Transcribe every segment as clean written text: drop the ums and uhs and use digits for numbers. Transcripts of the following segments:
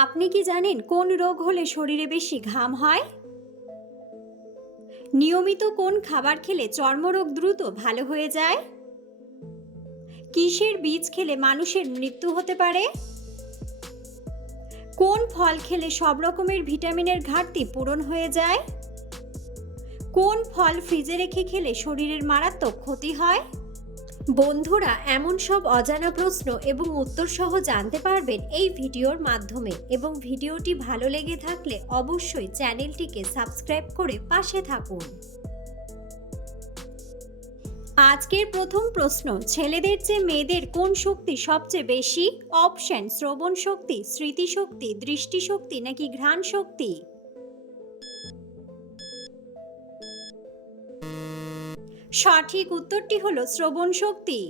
আপনি কি জানেন কোন রোগ হলে শরীরে বেশি ঘাম হয়? নিয়মিত কোন খাবার খেলে চর্মরোগ দ্রুত ভালো হয়ে যায়? কিসের বীজ খেলে মানুষের মৃত্যু হতে পারে? কোন ফল খেলে সব রকমের ভিটামিনের ঘাটতি পূরণ হয়ে যায়? কোন ফল ফ্রিজে রেখে খেলে শরীরের মারাত্মক ক্ষতি হয়? বন্ধুরা, এমন সব অজানা প্রশ্ন এবং উত্তর সহ জানতে পারবেন এই ভিডিওর মাধ্যমে, এবং ভিডিওটি ভালো লেগে থাকলে অবশ্যই চ্যানেলটিকে সাবস্ক্রাইব করে পাশে থাকুন। আজকের প্রথম প্রশ্ন, ছেলেদের চেয়ে মেয়েদের কোন শক্তি সবচেয়ে বেশি? অপশন: শ্রবণ শক্তি, স্মৃতিশক্তি, দৃষ্টিশক্তি নাকি ঘ্রাণ শক্তি? সঠিক উত্তরটি হলো শ্রবণ শক্তি।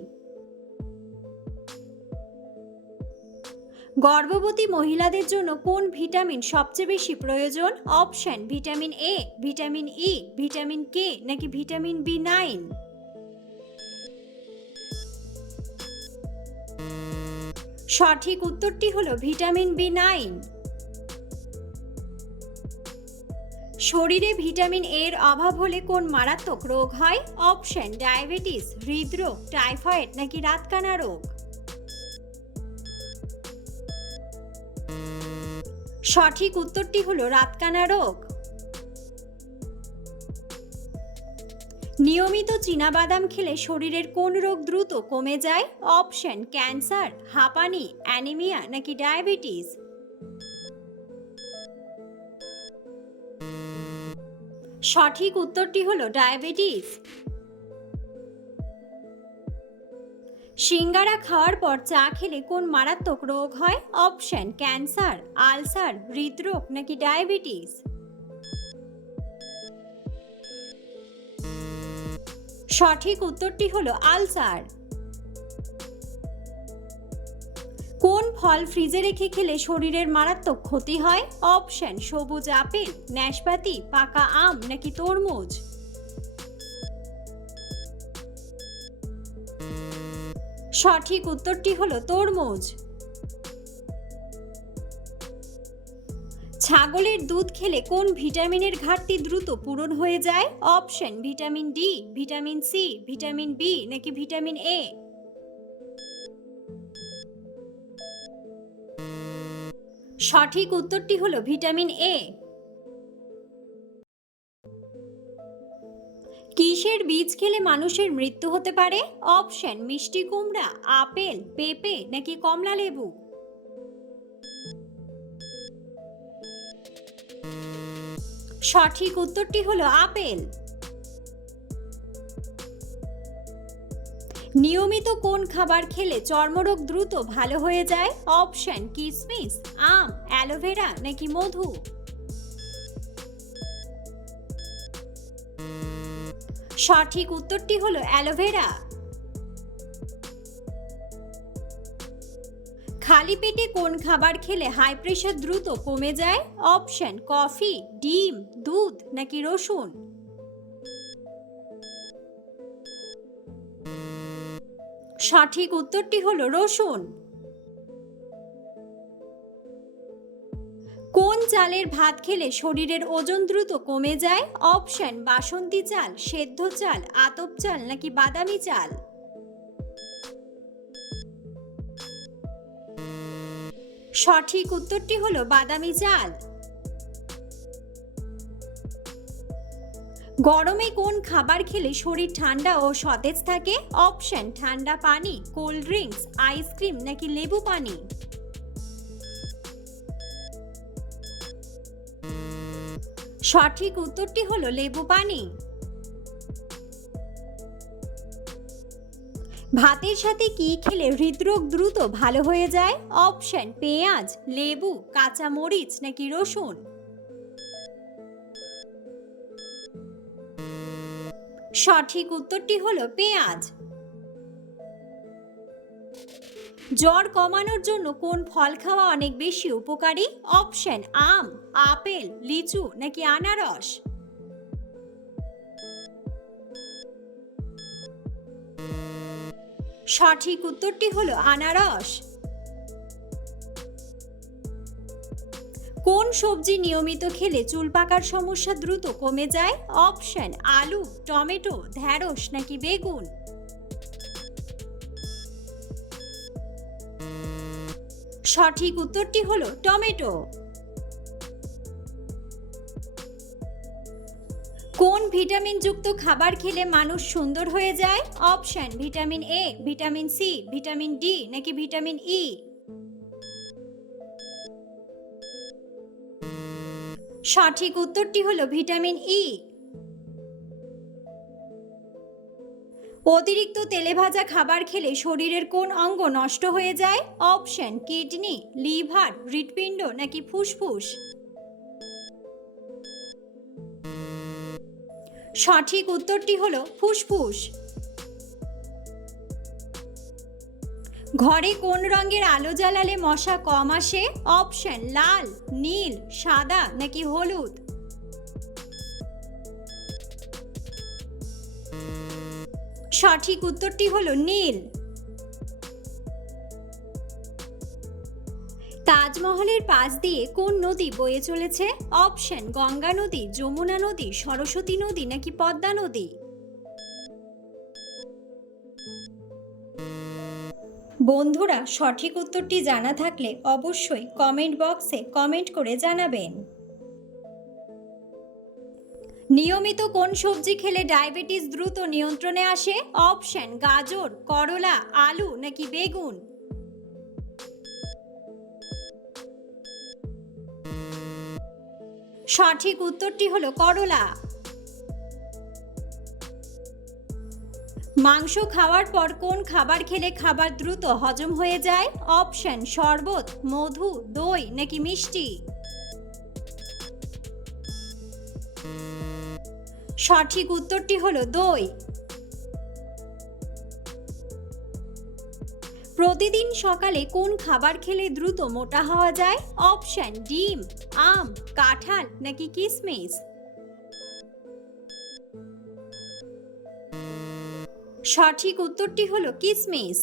গর্ভবতী মহিলাদের জন্য কোন ভিটামিন সবচেয়ে বেশি প্রয়োজন? Option: vitamin A, vitamin E, vitamin K নাকি ভিটামিন বি9? সঠিক উত্তরটি হলো ভিটামিন বি9। শরীরে ভিটামিন এর অভাব হলে কোন মারাত্মক রোগ হয়? অপশন: ডায়াবেটিস, হৃদরোগ, টাইফয়েড নাকি রাতকানা রোগ? সঠিক উত্তরটি হলো রাতকানা রোগ। নিয়মিত চীনাবাদাম খেলে শরীরের কোন রোগ দ্রুত কমে যায়? অপশন: ক্যান্সার, হাঁপানি, অ্যানিমিয়া নাকি ডায়াবেটিস? সঠিক উত্তরটি হলো ডায়াবেটিস। সিঙ্গারা খাওয়ার পর চা খেলে কোন মারাত্মক রোগ হয়? অপশন: ক্যান্সার, আলসার, হৃদরোগ নাকি ডায়াবেটিস? সঠিক উত্তরটি হলো আলসার। কোন ফল ফ্রিজে রেখে খেলে শরীরের মারাত্মক ক্ষতি হয়? অপশন: সবুজ আপেল, নাশপাতি, পাকা আম নাকি তরমুজ? সঠিক উত্তরটি হলো তরমুজ। ছাগলের দুধ খেলে কোন ভিটামিনের ঘাটতি দ্রুত পূরণ হয়ে যায়? Option: vitamin D, vitamin C, vitamin B নাকি ভিটামিন এ? সঠিক উত্তরটি হলো ভিটামিন এ। কিসের বীজ খেলে মানুষের মৃত্যু হতে পারে? অপশন: মিষ্টি কুমড়া, আপেল, পেঁপে নাকি কমলা লেবু? সঠিক উত্তরটি হলো আপেল। নিয়মিত কোন খাবার খেলে চর্মরোগ দ্রুত ভালো হয়ে যায়? অপশন: কিশমিশ, আম, অ্যালোভেরা নাকি মধু? সঠিক উত্তরটি হলো অ্যালোভেরা। খালি পেটে কোন খাবার খেলে হাই প্রেশার দ্রুত কমে যায়? অপশন: কফি, ডিম, দুধ নাকি রসুন? সঠিক উত্তরটি হলো রসুন। কোন চালের ভাত খেলে শরীরের ওজন দ্রুত কমে যায়? অপশন: বাসন্তী চাল, সেদ্ধ চাল, আতপ চাল নাকি বাদামি চাল? সঠিক উত্তরটি হলো বাদামি চাল। গরমে কোন খাবার খেলে শরীর ঠান্ডা ও সতেজ থাকে? অপশন: ঠান্ডা পানি, কোল্ড ড্রিঙ্কস, আইসক্রিম নাকি লেবু পানি? সঠিক উত্তরটি হলো লেবু পানি। ভাতের সাথে কি খেলে হৃদরোগ দ্রুত ভালো হয়ে যায়? অপশন: পেঁয়াজ, লেবু, কাঁচা মরিচ নাকি রসুন? সঠিক উত্তরটি হলো পেঁয়াজ। জ্বর কমানোর জন্য কোন ফল খাওয়া অনেক বেশি উপকারী? অপশন: আম, আপেল, লিচু নাকি আনারস? সঠিক উত্তরটি হলো আনারস। কোন সবজি নিয়মিত খেলে চুল পাকার সমস্যা দ্রুত কমে যায়? অপশন আলু, টমেটো, ঢ্যাঁড়স নাকি বেগুন? সঠিক উত্তরটি হলো টমেটো। কোন ভিটামিনযুক্ত খাবার খেলে মানুষ সুন্দর হয়ে যায়? Option vitamin A, vitamin C, vitamin D নাকি ভিটামিন ই? সঠিক উত্তরটি হলো ভিটামিন ই। অতিরিক্ত তেলে ভাজা খাবার খেলে শরীরের কোন অঙ্গ নষ্ট হয়ে যায়? অপশন কিডনি, লিভার, হৃৎপিণ্ড নাকি ফুসফুস? সঠিক উত্তরটি হলো ফুসফুস। ঘরে কোন রঙের আলো জ্বালালে মশা কম আসে? অপশন লাল, নীল, সাদা নাকি হলুদ? সঠিক উত্তরটি হলো নীল। তাজমহলের পাশ দিয়ে কোন নদী বয়ে চলেছে? অপশন গঙ্গা নদী, যমুনা নদী, সরস্বতী নদী নাকি পদ্মা নদী? বন্ধুরা, সঠিক উত্তরটি জানা থাকলে অবশ্যই কমেন্ট বক্সে কমেন্ট করে জানাবেন। নিয়মিত কোন সবজি খেলে ডায়াবেটিস দ্রুত নিয়ন্ত্রণে আসে? অপশন গাজর, করলা, আলু নাকি বেগুন? সঠিক উত্তরটি হলো করলা। মাংস খাওয়ার পর কোন খাবার খেলে খাবার দ্রুত হজম হয়ে যায়? অপশন শরবত, মধু, দই নাকি মিষ্টি? সঠিক উত্তরটি হলো দই। প্রতিদিন সকালে কোন খাবার খেলে দ্রুত মোটা হওয়া যায়? অপশন ডিম, আম, কাঁঠাল নাকি কিশমিশ? সঠিক উত্তরটি হলো কিশমিশ।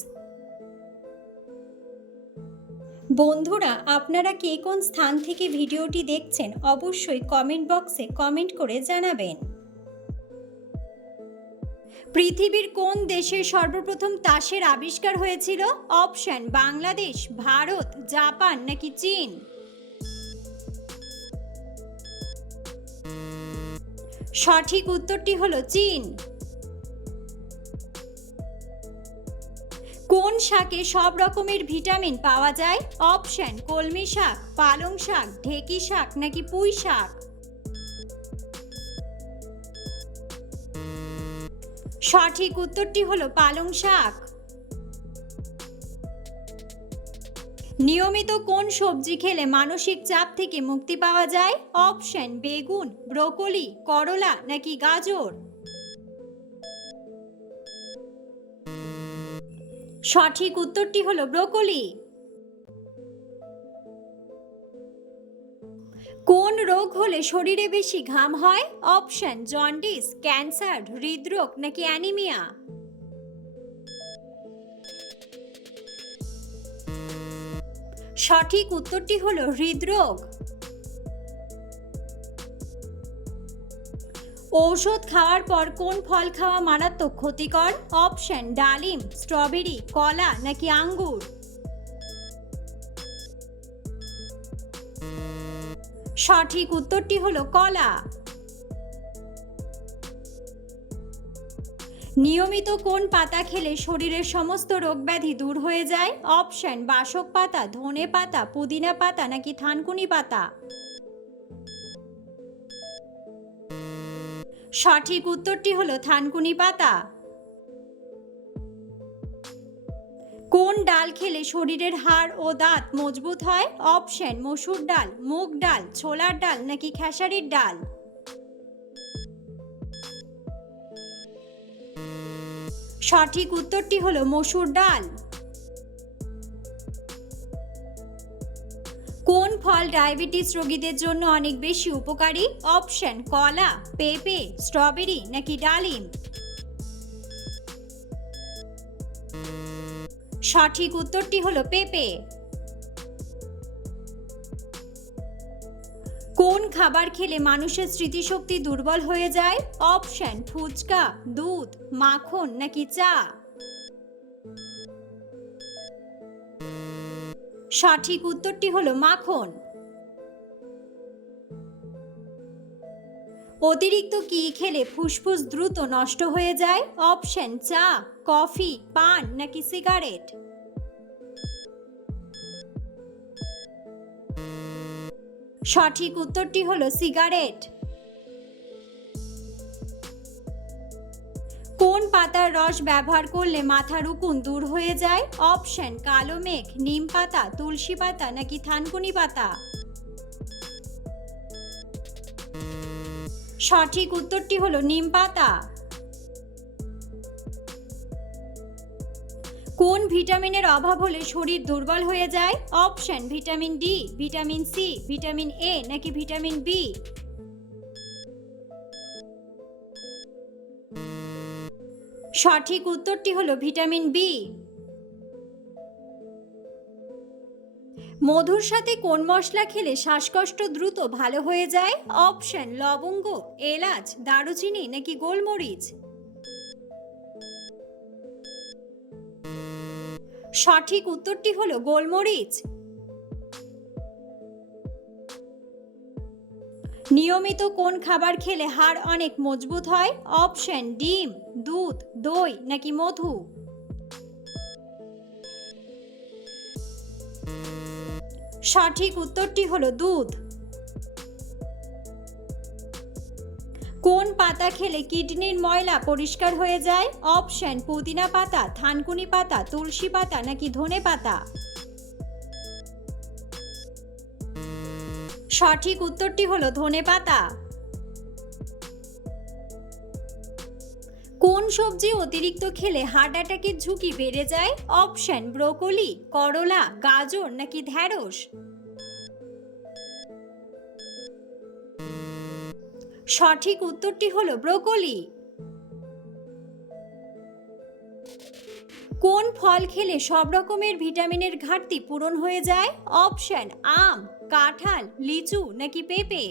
বন্ধুরা, আপনারা কে কোন স্থান থেকে ভিডিওটি দেখছেন অবশ্যই কমেন্ট বক্সে কমেন্ট করে জানাবেন। পৃথিবীর কোন দেশে সর্বপ্রথম তাসের আবিষ্কার হয়েছিল? অপশন বাংলাদেশ, ভারত, জাপান নাকি চীন? সঠিক উত্তরটি হলো চীন। কোন শাকে সব রকমের ভিটামিন পাওয়া যায়? অপশন কলমি শাক, পালং শাক, ঢেঁকি শাক নাকি পুঁই শাক? সঠিক উত্তরটি হলো পালং শাক। নিয়মিত কোন সবজি খেলে মানসিক চাপ থেকে মুক্তি পাওয়া যায়? অপশন বেগুন, ব্রোকলি, করলা নাকি গাজর? সঠিক উত্তরটি হলো ব্রোকলি। কোন রোগ হলে শরীরে বেশি ঘাম হয়? অপশন জন্ডিস, ক্যান্সার, হৃদরোগ নাকি অ্যানিমিয়া? সঠিক উত্তরটি হলো হৃদরোগ। ঔষধ খাওয়ার পর কোন ফল খাওয়া মারাত্মক ক্ষতিকর? অপশন ডালিম, স্ট্রবেরি, কলা নাকি আঙ্গুর? সঠিক উত্তরটি হলো কলা। নিয়মিত কোন পাতা খেলে শরীরের সমস্ত রোগব্যাধি দূর হয়ে যায়? অপশন বাসক পাতা, ধনে পাতা, পুদিনা পাতা নাকি থানকুনি পাতা? সঠিক উত্তরটি হলো থানকুনি পাতা। কোন ডাল খেলে শরীরের হাড় ও দাঁত মজবুত হয়? অপশন মসুর ডাল, মুগ ডাল, ছোলার ডাল নাকি খেসারির ডাল? সঠিক উত্তরটি হলো মসুর ডাল। কোন ফল ডায়াবেটিস রোগীদের জন্য অনেক বেশি উপকারী? অপশন কলা, পেঁপে, স্ট্রবেরি নাকি ডালিম? সঠিক উত্তরটি হলো পেঁপে। কোন খাবার খেলে মানুষের স্মৃতিশক্তি দুর্বল হয়ে যায়? অপশন ফুচকা, দুধ, মাখন নাকি চা। সঠিক উত্তরটি হলো মাখন। অতিরিক্ত কি খেলে ফুসফুস দ্রুত নষ্ট হয়ে যায়? অপশন চা, কফি, পান নাকি সিগারেট। সঠিক উত্তরটি হলো সিগারেট। কোন পাতার রস ব্যবহার করলে মাথার উকুন দূর হয়ে যায়? অপশন কালো মেঘ, নিম পাতা, তুলসী পাতা নাকি থানকুনি পাতা। সঠিক উত্তরটি হলো নিম পাতা। কোন ভিটামিনের অভাব হলে শরীর দুর্বল হয়ে যায়? Option vitamin D, vitamin C, vitamin A নাকি ভিটামিন বি। সঠিক উত্তরটি হলো ভিটামিন বি। মধুর সাথে কোন মশলা খেলে শ্বাসকষ্ট দ্রুত ভালো হয়ে যায়? অপশন লবঙ্গ, এলাচ, দারুচিনি নাকি গোলমরিচ। সঠিক উত্তরটি হলো গোলমরিচ। নিয়মিত কোন খাবার খেলে হাড় অনেক মজবুত হয়? অপশন ডিম, দুধ, দই নাকি মধু। সঠিক উত্তরটি হলো দুধ। কোন পাতা খেলে কিডনির ময়লা পরিষ্কার হয়ে যায়? অপশন পুদিনা পাতা, থানকুনি পাতা, তুলসী পাতা নাকি ধনে পাতা। সঠিক উত্তরটি হলো ধনে পাতা। কোন সবজি অতিরিক্ত খেলে হার্ট অ্যাটাকের ঝুঁকি বেড়ে যায়? অপশন ব্রোকলি, করলা, গাজর নাকি ঢ্যাঁড়স। সঠিক উত্তরটি হলো ব্রোকলি। কোন ফল খেলে সব রকমের ভিটামিনের ঘাটতি পূরণ হয়ে যায়? অপশন আম, কাঁঠাল, লিচু নাকি পেঁপে।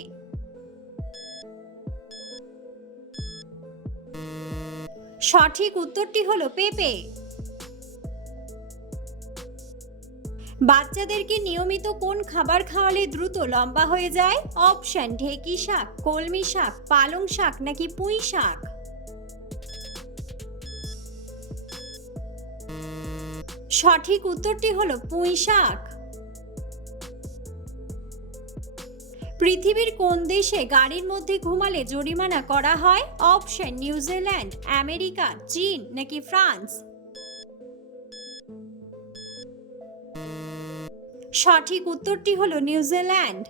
সঠিক উত্তরটি হলো পেঁপে। বাচ্চাদেরকে নিয়মিত কোন খাবার খাওয়ালে দ্রুত লম্বা হয়ে যায়? অপশন ঢেঁকি শাক, কলমি শাক, পালং শাক নাকি পুঁই শাক। সঠিক উত্তরটি হলো পুঁই শাক। পৃথিবীর কোন দেশে গাড়ির মধ্যে ঘুমালে জরিমানা করা হয়? অপশন নিউজিল্যান্ড, আমেরিকা, চীন নাকি ফ্রান্স। সঠিক উত্তরটি হলো নিউজিল্যান্ড।